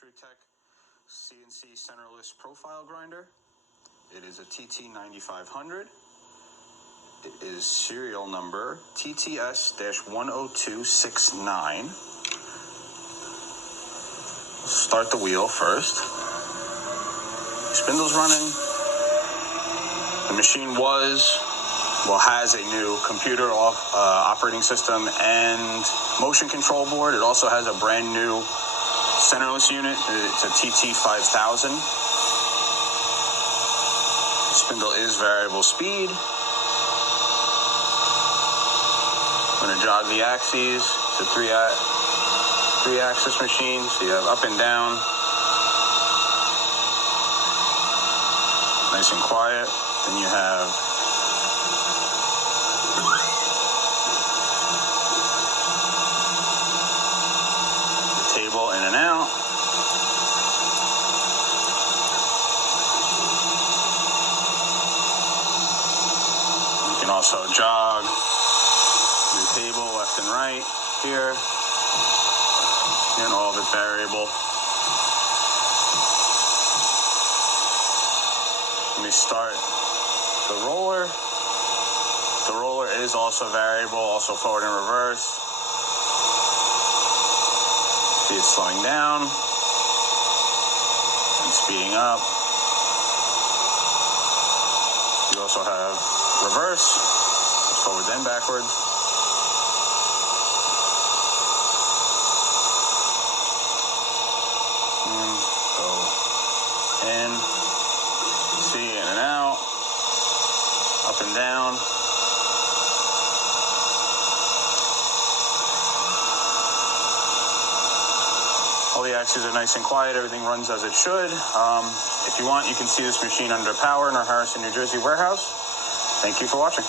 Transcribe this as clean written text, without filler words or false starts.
TruTech CNC Centerless profile grinder. It is a TT8500. It is serial number TTS-10269. Start the wheel first. Spindle's running. The machine has a new computer operating system and motion control board. It also has a brand new centerless unit. It's a TT5000. The spindle is variable speed. I'm going to jog the axes. It's a three-axis machine, so you have up and down. Nice and quiet. Then you have the table in and out. You can also jog the table left and right here, and all of it's variable. Let me start the roller. The roller is also variable, also forward and reverse. See it slowing down and speeding up. You also have reverse, forwards and backwards. Go in, see, in and out, up and down. All the axes are nice and quiet. Everything runs as it should. If you want, you can see this machine under power in our Harrison, New Jersey warehouse. Thank you for watching.